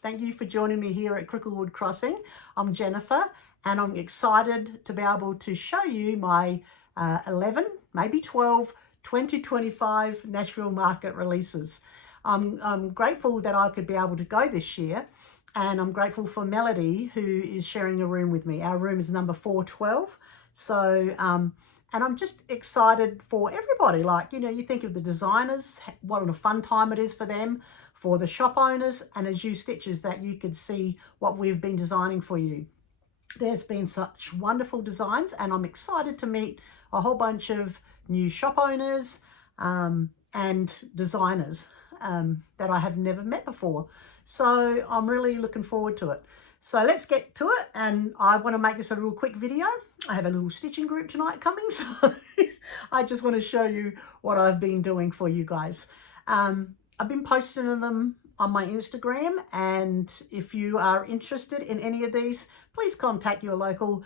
Thank you for joining me here at Cricklewood Crossing. I'm Jennifer and I'm excited to be able to show you my 11, maybe 12, 2025 Nashville market releases. I'm grateful that I could be able to go this year, and I'm grateful for Melody, who is sharing a room with me. Our room is number 412. So, and I'm just excited for everybody. Like, you know, you think of the designers, what a fun time it is for them, for the shop owners, and as you stitchers, that you could see what we've been designing for you. There's been such wonderful designs, and I'm excited to meet a whole bunch of new shop owners and designers that I have never met before. So I'm really looking forward to it. So let's get to it, and I want to make this a real quick video. I have a little stitching group tonight coming, so I just want to show you what I've been doing for you guys. I've been posting them on my Instagram, and if you are interested in any of these, please contact your local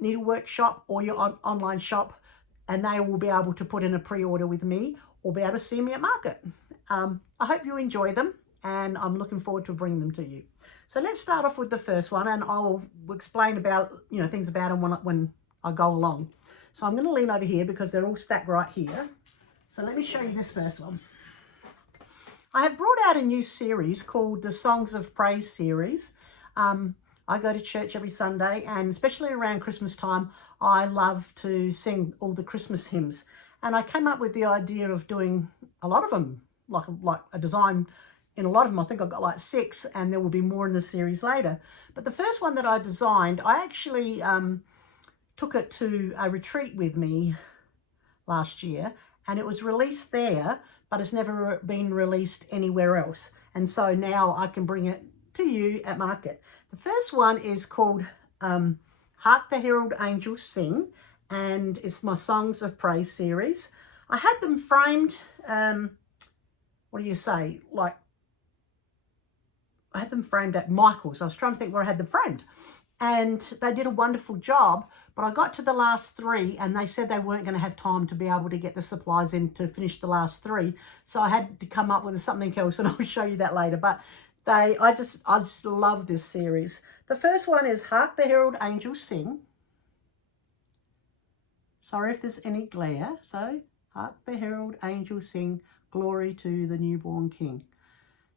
needlework shop or your online shop, and they will be able to put in a pre-order with me or be able to see me at market. I hope you enjoy them, and I'm looking forward to bringing them to you. So let's start off with the first one, and I'll explain about, you know, things about them when I go along. So I'm going to lean over here because they're all stacked right here. So let me show you this first one. I have brought out a new series called the Songs of Praise series. I go to church every Sunday, and especially around Christmas time, I love to sing all the Christmas hymns. And I came up with the idea of doing a lot of them, like a design in a lot of them. I think I've got like 6, and there will be more in the series later. But the first one that I designed, I actually took it to a retreat with me last year, and it was released there, but it's never been released anywhere else. And so now I can bring it to you at market. The first one is called Hark the Herald Angels Sing, and it's my Songs of Praise series. I had them framed, what do you say, like, I had them framed at Michael's. I was trying to think where I had them framed, and they did a wonderful job, but I got to the last 3 and they said they weren't going to have time to be able to get the supplies in to finish the last 3. So I had to come up with something else, and I'll show you that later. But I just love this series. The first one is Hark the Herald Angels Sing. Sorry if there's any glare. So, Hark the Herald Angels Sing, glory to the newborn King.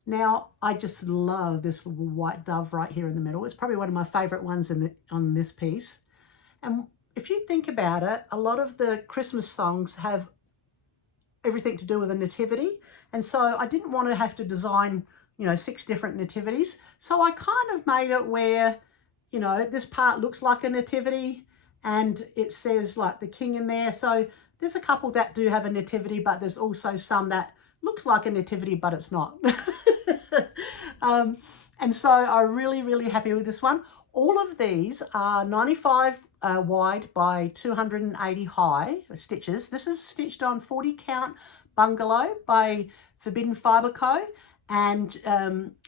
Now, I just love this little white dove right here in the middle. It's probably one of my favourite ones on this piece. And if you think about it, a lot of the Christmas songs have everything to do with a nativity. And so I didn't want to have to design, you know, 6 different nativities. So I kind of made it where, you know, this part looks like a nativity and it says like the king in there. So there's a couple that do have a nativity, but there's also some that looks like a nativity, but it's not. And so I'm really, really happy with this one. All of these are 95 wide by 280 high stitches. This is stitched on 40 count bungalow by Forbidden Fibre Co. And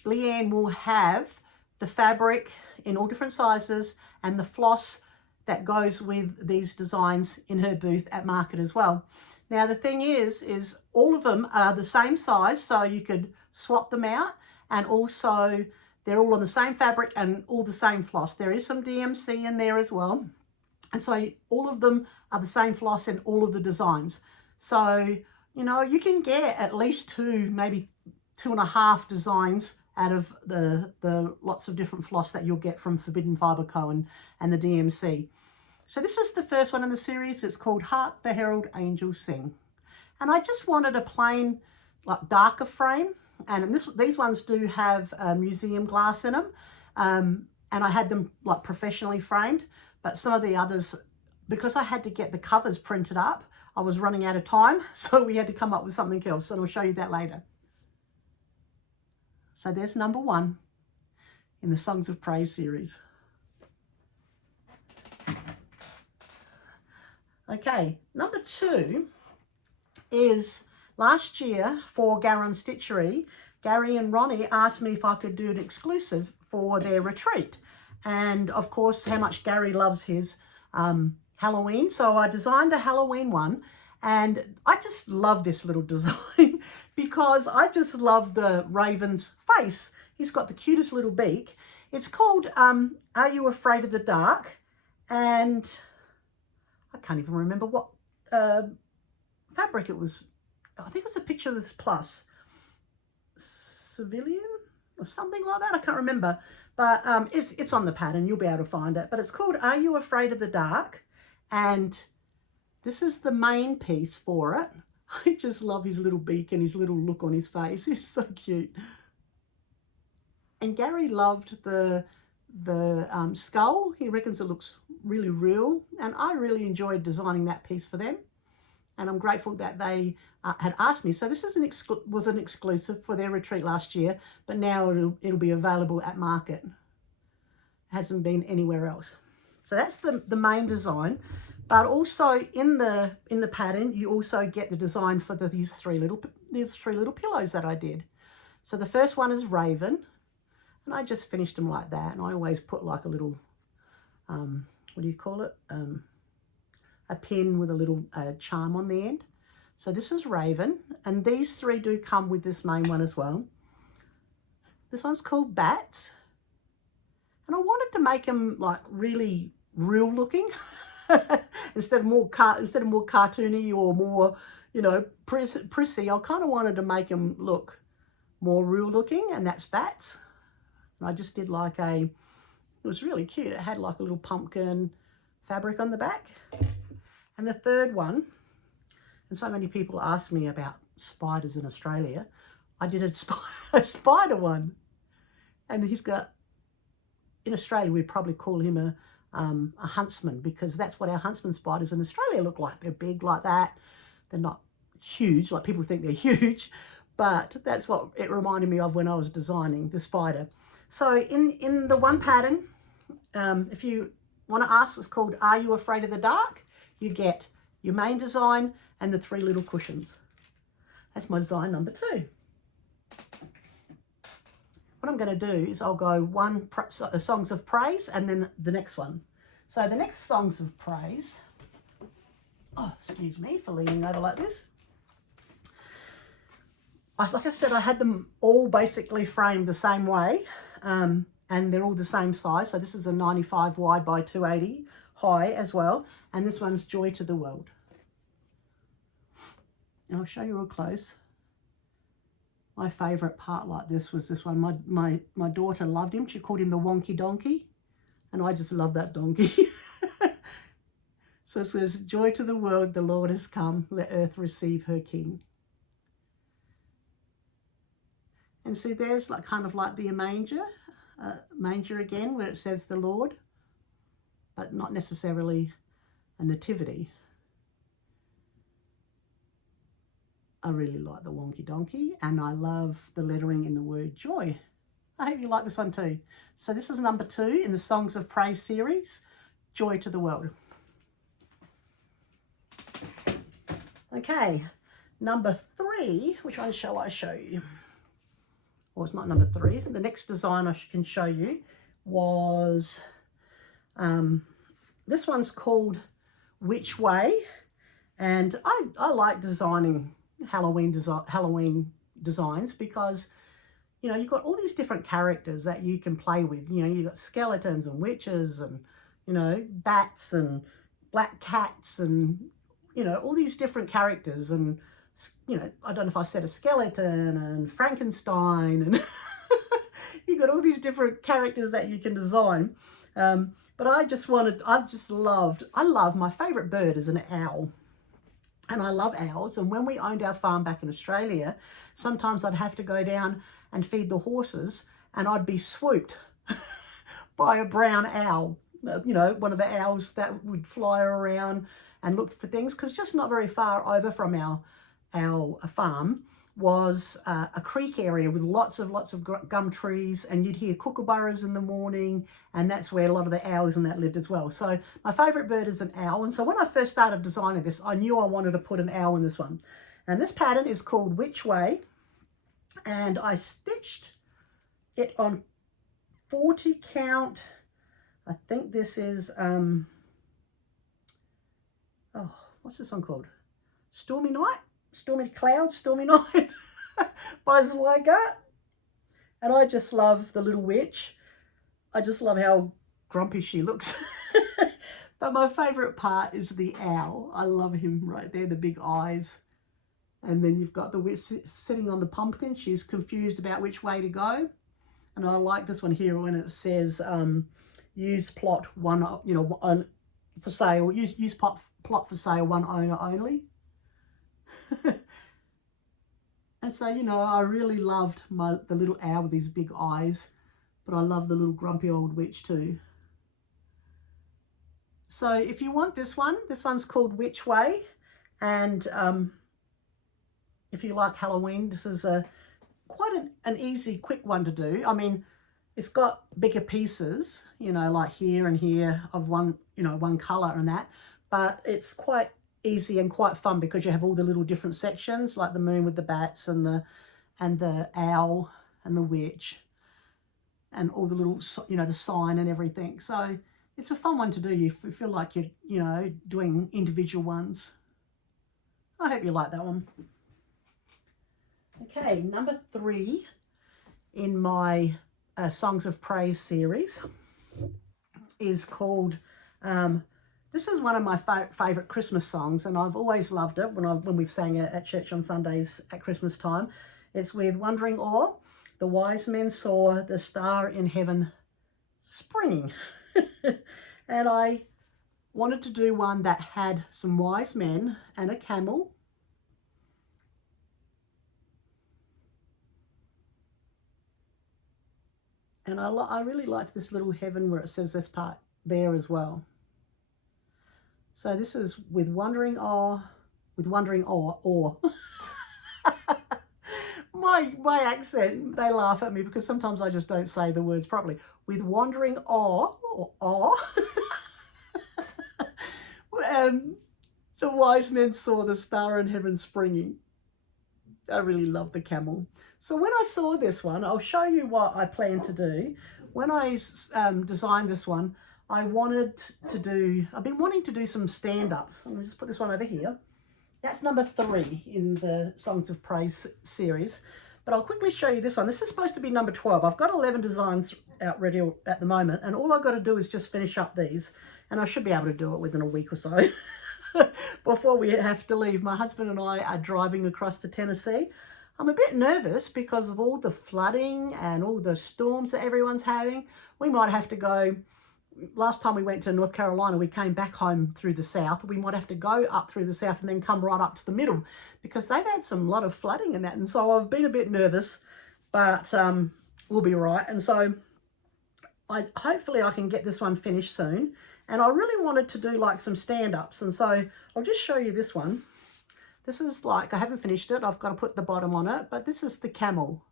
Leanne will have the fabric in all different sizes and the floss that goes with these designs in her booth at market as well. Now the thing is all of them are the same size, so you could swap them out, and also they're all on the same fabric and all the same floss. There is some DMC in there as well. And so all of them are the same floss in all of the designs. So, you know, you can get at least 2, maybe 2.5 designs out of the lots of different floss that you'll get from Forbidden Fibre Co. and the DMC. So this is the first one in the series. It's called Hark the Herald Angels Sing. And I just wanted a plain, like, darker frame. And these ones do have museum glass in them. And I had them like professionally framed. But some of the others, because I had to get the covers printed up, I was running out of time. So we had to come up with something else. And I'll show you that later. So there's number 1 in the Songs of Praise series. Okay, number 2 is last year for Garon Stitchery. Gary and Ronnie asked me if I could do an exclusive for their retreat. And of course, how much Gary loves his Halloween. So I designed a Halloween one, and I just love this little design because I just love the raven's face. He's got the cutest little beak. It's called Are You Afraid of the Dark? And I can't even remember what fabric it was. I think it was a picture of this plus. Civilian or something like that. I can't remember. But it's on the pattern. You'll be able to find it. But it's called Are You Afraid of the Dark? And this is the main piece for it. I just love his little beak and his little look on his face. He's so cute. And Gary loved the skull. He reckons it looks really real. And I really enjoyed designing that piece for them. And I'm grateful that they had asked me. So this is was an exclusive for their retreat last year, but now it'll be available at market. It hasn't been anywhere else. So that's the main design. But also in the pattern, you also get the design for these three little pillows that I did. So the first one is Raven, and I just finished them like that. And I always put like a little, what do you call it? A pin with a little charm on the end. So this is Raven, and these three do come with this main one as well. This one's called Bats, and I wanted to make them like really real looking instead of more cartoony or more, you know, prissy. I kind of wanted to make them look more real looking, and that's Bats. And I just did like it was really cute. It had like a little pumpkin fabric on the back. And the third one, and so many people ask me about spiders in Australia, I did a spider one. And he's got, in Australia, we'd probably call him a huntsman, because that's what our huntsman spiders in Australia look like. They're big like that. They're not huge, like people think they're huge, but that's what it reminded me of when I was designing the spider. So in the one pattern, if you want to ask, it's called Are You Afraid of the Dark? You get your main design and the three little cushions. That's my design number 2. What I'm going to do is I'll go one Songs of Praise and then the next one. So the next Songs of Praise, oh, excuse me for leaning over like this. Like I said, I had them all basically framed the same way, and they're all the same size. So this is a 95 wide by 280 high as well, and this one's Joy to the World. And I'll show you real close. My favourite part like this was this one. My daughter loved him. She called him the Wonky Donkey, and I just love that donkey. So it says, Joy to the world, the Lord has come, let earth receive her King. And see, there's like kind of like the manger again, where it says the Lord, but not necessarily a nativity. I really like the Wonky Donkey, and I love the lettering in the word joy. I hope you like this one too. So this is number 2 in the Songs of Praise series, Joy to the World. Okay, number 3, which one shall I show you? Well, it's not number 3. The next design I can show you was, this one's called Which Way, and I like designing Halloween designs because, you know, you've got all these different characters that you can play with. You know, you've got skeletons and witches and, you know, bats and black cats and, you know, all these different characters. And, you know, I don't know if I said a skeleton and Frankenstein and you've got all these different characters that you can design. But I love, my favourite bird is an owl. And I love owls. And when we owned our farm back in Australia, sometimes I'd have to go down and feed the horses, and I'd be swooped by a brown owl. You know, one of the owls that would fly around and look for things, because just not very far over from our farm was a creek area with lots of gum trees, and you'd hear kookaburras in the morning, and that's where a lot of the owls and that lived as well. So my favourite bird is an owl, and so when I first started designing this, I knew I wanted to put an owl in this one. And this pattern is called Which Way, and I stitched it on 40 count. I think this is, oh, what's this one called? Stormy Night? Stormy Clouds, Stormy Night by Zweigart. And I just love the little witch. I just love how grumpy she looks. But my favourite part is the owl. I love him right there, the big eyes. And then you've got the witch sitting on the pumpkin. She's confused about which way to go. And I like this one here when it says, use plot one, for sale. Use plot for sale, one owner only. And so, I really loved the little owl with his big eyes. But I love the little grumpy old witch too. So if you want this one's called Which Way. And if you like Halloween, this is quite an easy, quick one to do. I mean, it's got bigger pieces, like here and here of one colour and that. But it's quite easy and quite fun because you have all the little different sections, like the moon with the bats and the owl and the witch and all the little, the sign and everything. So it's a fun one to do. You feel like you're, doing individual ones. I hope you like that one. Okay, number 3 in my Songs of Praise series is called, this is one of my favourite Christmas songs, and I've always loved it when we've sang it at church on Sundays at Christmas time. It's with Wondering Awe. The wise men saw the star in heaven springing. And I wanted to do one that had some wise men and a camel. And I really liked this little heaven where it says this part there as well. So this is with Wondering Awe. My accent, they laugh at me because sometimes I just don't say the words properly. With Wondering Awe, or awe, the wise men saw the star in heaven springing. I really love the camel. So when I saw this one, I'll show you what I plan to do. When I designed this one, I've been wanting to do some stand-ups. I'm going to just put this one over here. That's number 3 in the Songs of Praise series. But I'll quickly show you this one. This is supposed to be number 12. I've got 11 designs out ready at the moment, and all I've got to do is just finish up these, and I should be able to do it within a week or so before we have to leave. My husband and I are driving across to Tennessee. I'm a bit nervous because of all the flooding and all the storms that everyone's having. We might have to go. Last time we went to North Carolina, we came back home through the south. We might have to go up through the south and then come right up to the middle because they've had lot of flooding and that. And so I've been a bit nervous, but we'll be right. And so hopefully I can get this one finished soon. And I really wanted to do like some stand-ups. And so I'll just show you this one. This is I haven't finished it. I've got to put the bottom on it, but this is the camel.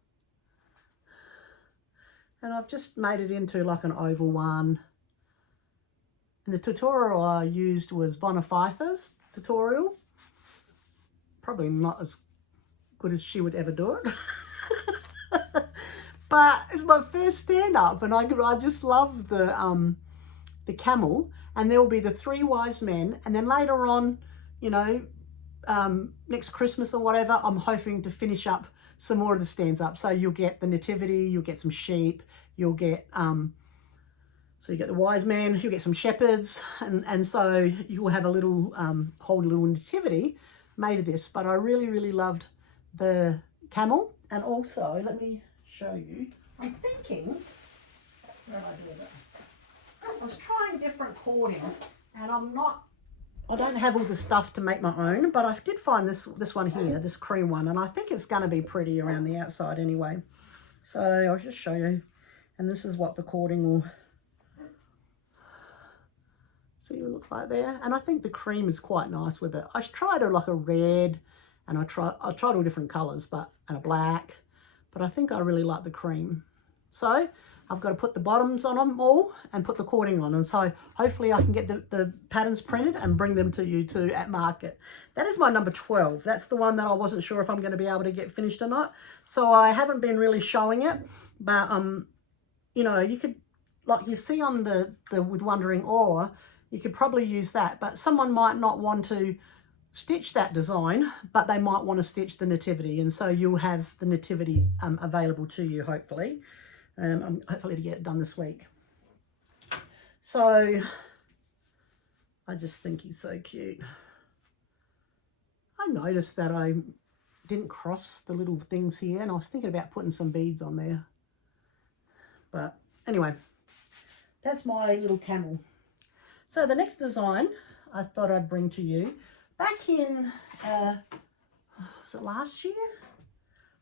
And I've just made it into like an oval one. And the tutorial I used was Vonna Pfeiffer's tutorial. Probably not as good as she would ever do it. But it's my first stand-up, and I just love the camel. And there will be the 3 wise men. And then later on, next Christmas or whatever, I'm hoping to finish up some more of the stands up. So you'll get the nativity, you'll get some sheep, you'll get... So you get the wise men, you'll get some shepherds, and so you'll have a little, whole little nativity made of this. But I really, really loved the camel. And also, let me show you, I'm thinking, where did I do that? I was trying different cording, and I don't have all the stuff to make my own, but I did find this one here, this cream one, and I think it's going to be pretty around the outside anyway. So I'll just show you. And this is what the cording will... See what it looks like there. And I think the cream is quite nice with it. I tried like a red, and I tried all different colours, and a black, but I think I really like the cream. So I've got to put the bottoms on them all and put the cording on. And so hopefully I can get the patterns printed and bring them to you too at market. That is my number 12. That's the one that I wasn't sure if I'm going to be able to get finished or not. So I haven't been really showing it, but you could, like you see on the with Wondering Awe, you could probably use that, but someone might not want to stitch that design, but they might want to stitch the nativity, and so you'll have the nativity available to you, hopefully. Hopefully to get it done this week. So I just think he's so cute. I noticed that I didn't cross the little things here, and I was thinking about putting some beads on there. But anyway, that's my little camel. So the next design I thought I'd bring to you, back in, was it last year?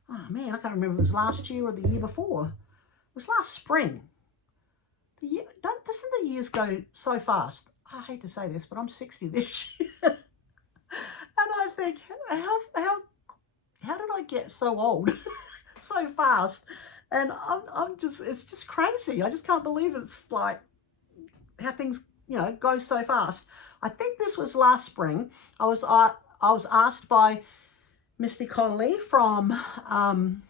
Oh man, I can't remember if it was last year or the year before. It was last spring. Doesn't the years go so fast? I hate to say this, but I'm 60 this year. And I think, how did I get so old so fast? And it's just crazy. I just can't believe it's like how things, you know, go so fast. I think this was last spring. I was asked by Misty Connolly from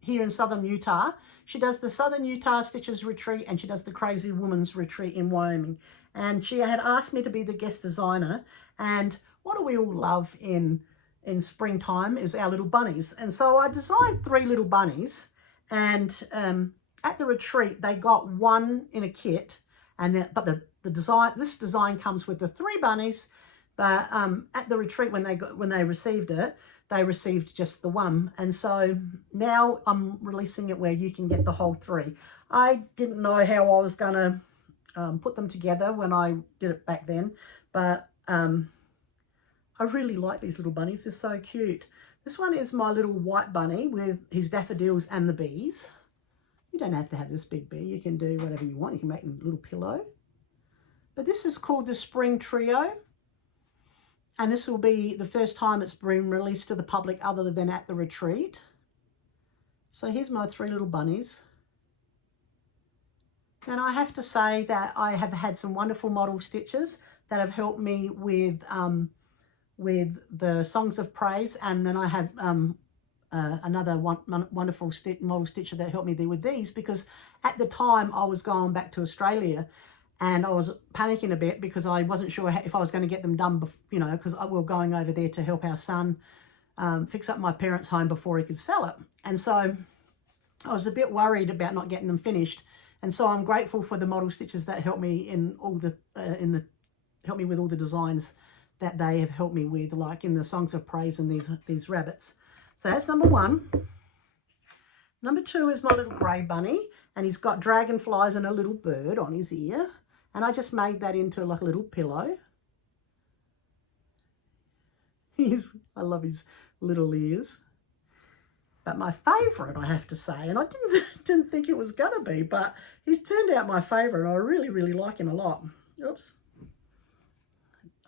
here in Southern Utah. She does the Southern Utah Stitches Retreat, and she does the Crazy Woman's Retreat in Wyoming. And she had asked me to be the guest designer. And what do we all love in springtime is our little bunnies. And so I designed 3 little bunnies. And at the retreat, they got one in a kit. And but this design comes with the 3 bunnies. But at the retreat, when they received it, they received just the one. And so now I'm releasing it where you can get the whole 3. I didn't know how I was going to put them together when I did it back then, but I really like these little bunnies. They're so cute. This one is my little white bunny with his daffodils and the bees. You don't have to have this big bee. You can do whatever you want. You can make a little pillow. But this is called the Spring Trio. And this will be the first time it's been released to the public other than at the retreat. So here's my 3 little bunnies. And I have to say that I have had some wonderful model stitches that have helped me with the Songs of Praise. And then I had another wonderful model stitcher that helped me there with these, because at the time I was going back to Australia. And I was panicking a bit because I wasn't sure if I was going to get them done, you know, because we were going over there to help our son fix up my parents' home before he could sell it. And so I was a bit worried about not getting them finished. And so I'm grateful for the model stitches that helped me in all the help me with all the designs that they have helped me with, like in the Songs of Praise and these rabbits. So that's number 1. Number 2 is my little grey bunny, and he's got dragonflies and a little bird on his ear. And I just made that into like a little pillow. I love his little ears. But my favourite, I have to say, and I didn't think it was going to be, but he's turned out my favourite. I really, really like him a lot. Oops.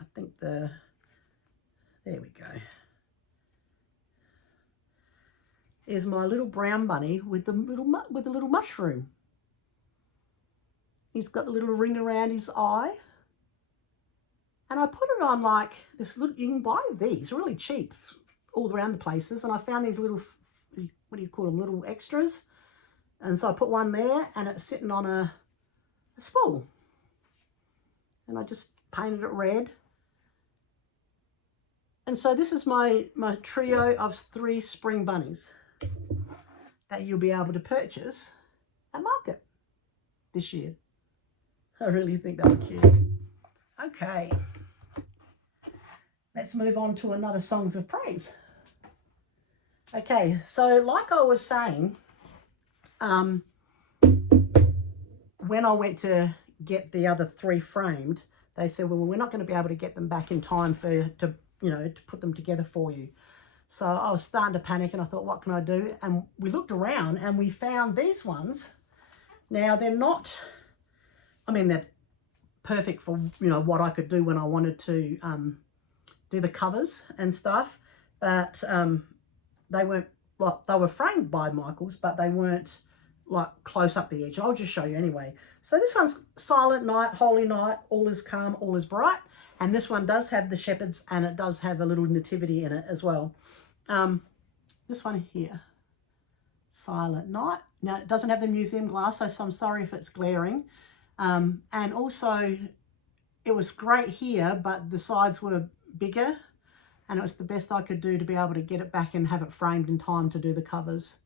I think there we go. Is my little brown bunny with the little mushroom. He's got the little ring around his eye. And I put it on like this little, you can buy these really cheap all around the places. And I found these little, what do you call them, little extras. And so I put one there, and it's sitting on a spool. And I just painted it red. And so this is my trio of 3 spring bunnies that you'll be able to purchase at market this year. I really think they were cute. Okay, let's move on to another Songs of Praise. Okay, so like I was saying, when I went to get the other 3 framed, they said, well, we're not going to be able to get them back in time to put them together for you. So I was starting to panic, and I thought, what can I do? And we looked around and we found these ones. Now they're not, I mean, they're perfect for, you know, what I could do when I wanted to do the covers and stuff. But they weren't, like, they were framed by Michaels, but they weren't like close up the edge. I'll just show you anyway. So this one's Silent Night, Holy Night, All is Calm, All is Bright. And this one does have the shepherds, and it does have a little nativity in it as well. This one here, Silent Night. Now, it doesn't have the museum glass, so I'm sorry if it's glaring. And also, it was great here, but the sides were bigger. and it was the best I could do to be able to get it back and have it framed in time to do the covers.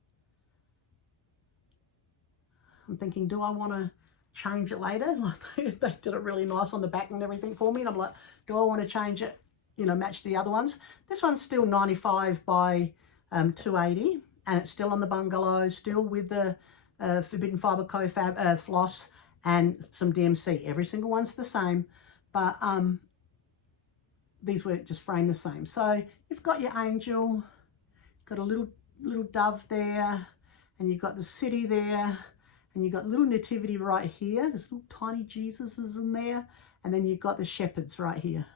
I'm thinking, do I want to change it later? Like they did it really nice on the back and everything for me, and I'm like, do I want to change it, you know, match the other ones? This one's still 95 by 280, and it's still on the bungalow, still with the Forbidden Fibre Co-Fab floss and some DMC. Every single one's the same, but these were just framed the same. So you've got your angel, got a little dove there, and you've got the city there, and you've got little nativity right here. There's little tiny Jesuses in there, and then you've got the shepherds right here.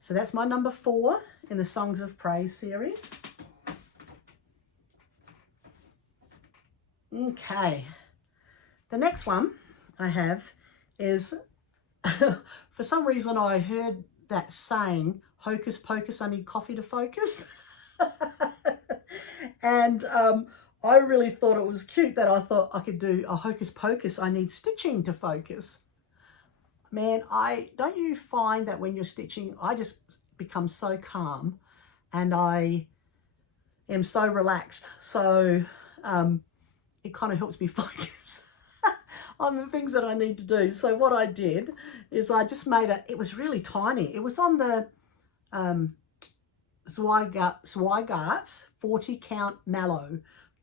So that's my number 4 in the Songs of Praise series. Okay, the next one I have is, for some reason I heard that saying, hocus pocus, I need coffee to focus. And I really thought it was cute that I thought I could do a hocus pocus, I need stitching to focus. Man, don't you find that when you're stitching, I just become so calm and I am so relaxed. So it kind of helps me focus on the things that I need to do. So what I did is I just made it was really tiny. It was on the Zweigart's 40 count mallow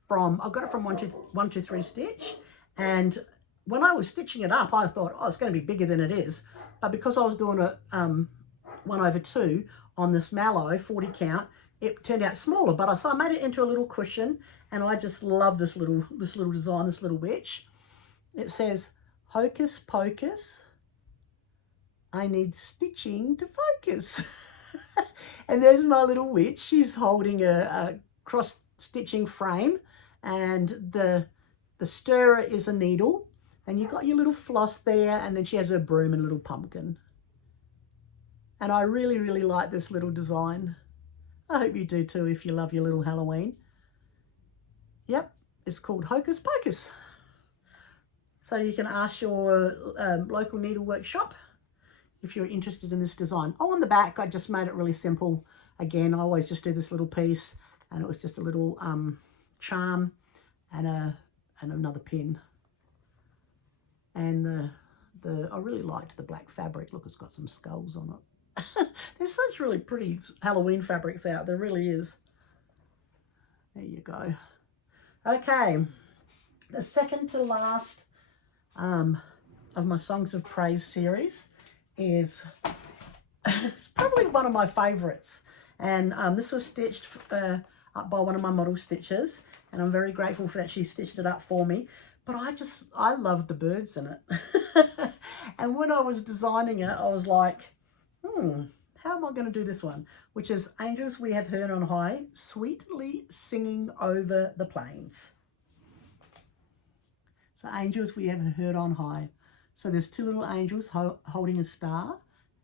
I got it from 123 Stitch. And when I was stitching it up, I thought, oh, it's going to be bigger than it is. But because I was doing it 1/2 on this mallow 40 count, it turned out smaller. But so I made it into a little cushion, and I just love this little design, this little witch. It says, hocus pocus, I need stitching to focus. And there's my little witch. She's holding a cross stitching frame, and the stirrer is a needle, and you've got your little floss there, and then she has her broom and a little pumpkin. And I really, really like this little design. I hope you do too if you love your little Halloween. Yep, it's called Hocus Pocus. So you can ask your local needlework shop if you're interested in this design. Oh, on the back, I just made it really simple. Again, I always just do this little piece, and it was just a little charm and another pin. And I really liked the black fabric. Look, it's got some skulls on it. There's such really pretty Halloween fabrics out. There really is. There you go. Okay, the second to last of my Songs of Praise series is it's probably one of my favorites, and this was stitched up by one of my model stitchers, and I'm very grateful for that. She stitched it up for me, but I loved the birds in it. And when I was designing it, I was like, how am I going to do this one? Which is Angels We Have Heard on High, sweetly singing over the plains. So Angels We Have Heard on High. So there's 2 little angels holding a star,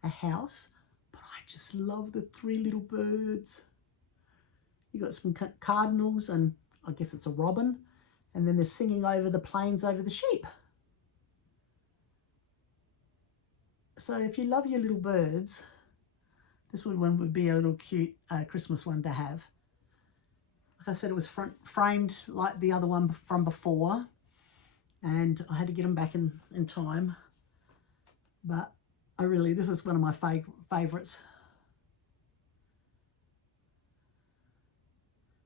a house, but I just love the 3 little birds. You got some cardinals, and I guess it's a robin, and then they're singing over the plains, over the sheep. So if you love your little birds, this one would be a little cute Christmas one to have. Like I said, it was framed like the other one from before, and I had to get them back in time. But this is one of my favorites.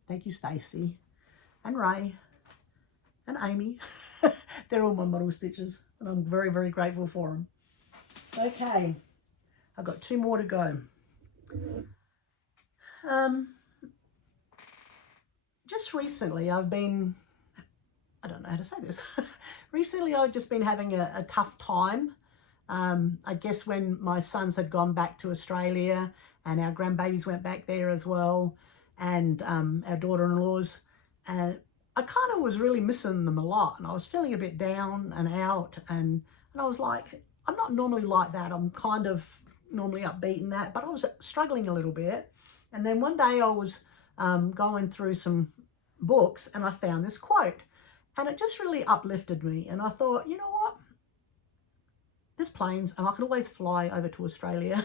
Thank you, Stacey and Ray and Amy. They're all my model stitches, and I'm very, very grateful for them. Okay, I've got 2 more to go. Just recently I've been, I don't know how to say this. Recently I've just been having a tough time. I guess when my sons had gone back to Australia, and our grandbabies went back there as well, and our daughter-in-laws, and I kind of was really missing them a lot, and I was feeling a bit down and out, and I was like, I'm not normally like that. I'm kind of normally upbeat in that, but I was struggling a little bit. And then one day I was going through some books, and I found this quote, and it just really uplifted me. And I thought, you know what? There's planes, and I can always fly over to Australia.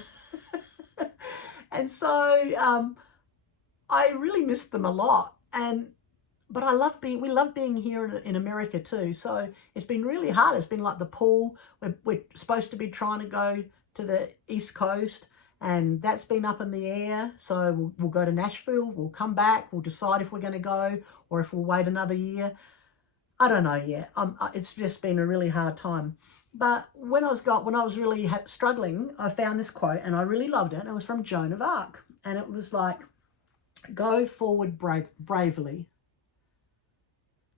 And so I really missed them a lot. But we love being here in America too. So it's been really hard. It's been like the pool. We're supposed to be trying to go to the East Coast, and that's been up in the air. So we'll go to Nashville, we'll come back, we'll decide if we're going to go or if we'll wait another year. I don't know yet. It's just been a really hard time. But when I was really struggling, I found this quote and I really loved it. And it was from Joan of Arc. And it was like, go forward bravely.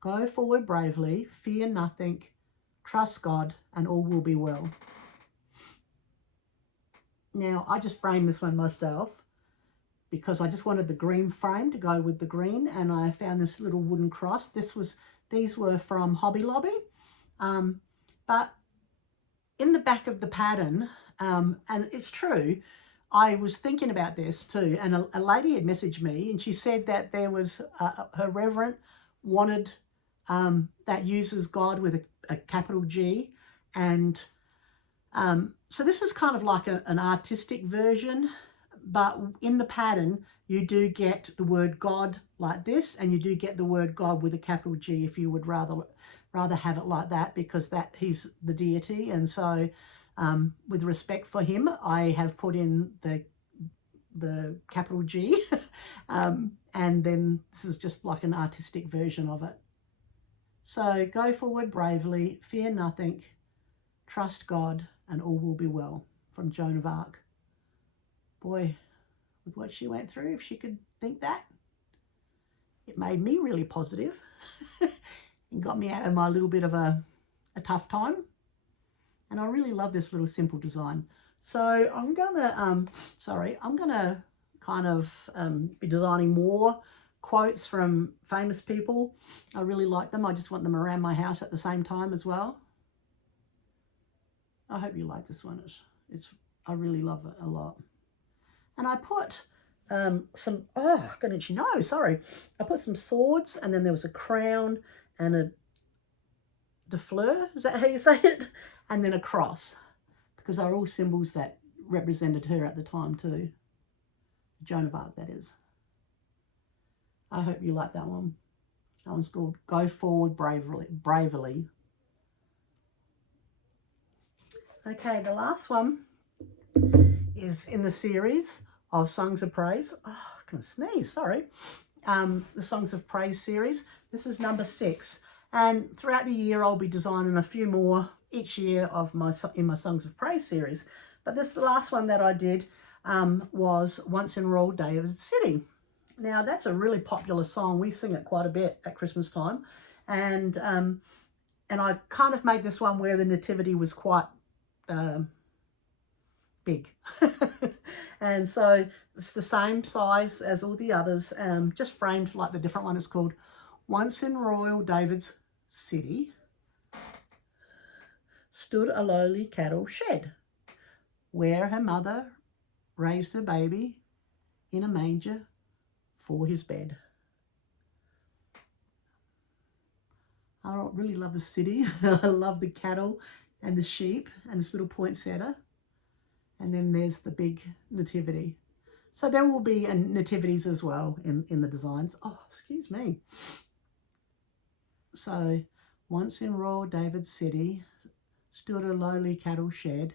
Go forward bravely, fear nothing, trust God, and all will be well. Now, I just framed this one myself because I just wanted the green frame to go with the green, and I found this little wooden cross. These were from Hobby Lobby, but in the back of the pattern, and it's true, I was thinking about this too, and a lady had messaged me, and she said that there was her reverend wanted that uses God with a capital G, and so this is kind of like an artistic version, but in the pattern you do get the word God like this, and you do get the word God with a capital G if you would rather have it like that, because he's the deity. And so with respect for him, I have put in the capital G and then this is just like an artistic version of it. So go forward bravely, fear nothing, trust God, and all will be well, from Joan of Arc. Boy, with what she went through, if she could think that, it made me really positive and got me out of my little bit of a tough time. And I really love this little simple design. So I'm gonna kind of be designing more quotes from famous people. I really like them. I just want them around my house at the same time as well. I hope you like this one. I really love it a lot. And I put I put some swords, and then there was a crown and a de fleur, is that how you say it? And then a cross, because they're all symbols that represented her at the time too. Joan of Arc, that is. I hope you like that one. That one's called Go Forward Bravely. Okay, the last one is in the series of Songs of Praise. Oh, I'm going to sneeze, sorry. The Songs of Praise series. This is number 6. And throughout the year, I'll be designing a few more each year in my Songs of Praise series. But the last one that I did was Once in Royal David City. Now, that's a really popular song. We sing it quite a bit at Christmas time. And I kind of made this one where the nativity was quite big. And so it's the same size as all the others, just framed like the different one. It's called Once in Royal David's City stood a lowly cattle shed, where her mother raised her baby in a manger for his bed. I really love the city. I love the cattle and the sheep and this little poinsettia. And then there's the big nativity. So there will be nativities as well in the designs. Oh, excuse me. So, once in Royal David City stood a lowly cattle shed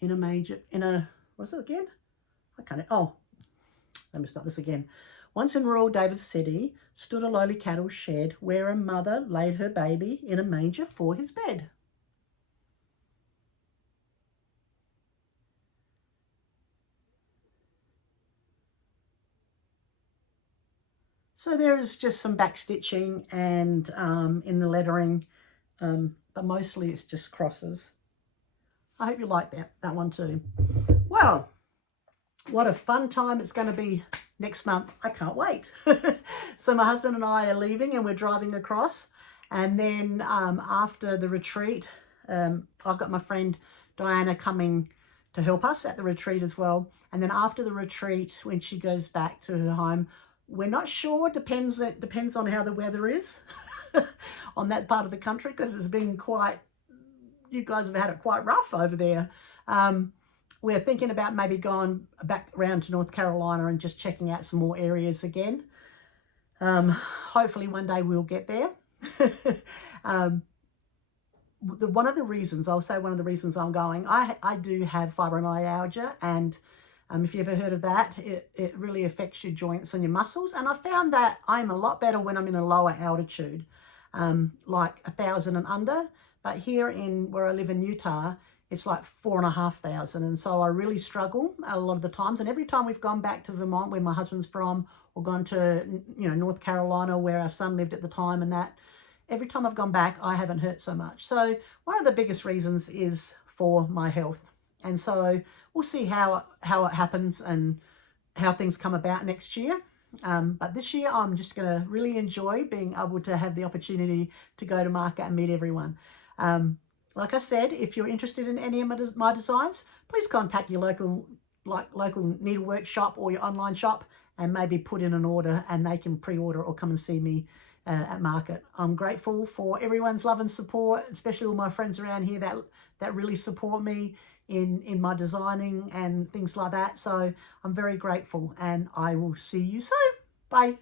in a manger, what's it again? Let me start this again. Once in Royal David City stood a lowly cattle shed where a mother laid her baby in a manger for his bed. So there is just some back stitching and in the lettering, but mostly it's just crosses. I hope you like that one too. Well, what a fun time it's going to be next month. I can't wait. So my husband and I are leaving and we're driving across. And then after the retreat, I've got my friend Diana coming to help us at the retreat as well. And then after the retreat, when she goes back to her home, we're not sure. It depends on how the weather is on that part of the country, because it's been you guys have had it quite rough over there. we're thinking about maybe going back around to North Carolina and just checking out some more areas again. Hopefully one day we'll get there. One of the reasons I'm going, I do have fibromyalgia, and if you ever heard of that, it really affects your joints and your muscles. And I found that I'm a lot better when I'm in a lower altitude, like 1,000 and under. But here in where I live in Utah, it's like 4,500. And so I really struggle a lot of the times. And every time we've gone back to Vermont, where my husband's from, or gone to, North Carolina, where our son lived at the time, and that, every time I've gone back, I haven't hurt so much. So one of the biggest reasons is for my health. And so we'll see how it happens and how things come about next year. But this year, I'm just going to really enjoy being able to have the opportunity to go to market and meet everyone. Like I said, if you're interested in any of my designs, please contact your local needlework shop or your online shop, and maybe put in an order, and they can pre-order or come and see me at market. I'm grateful for everyone's love and support, especially all my friends around here that really support me in my designing and things like that. So I'm very grateful, and I will see you soon. Bye.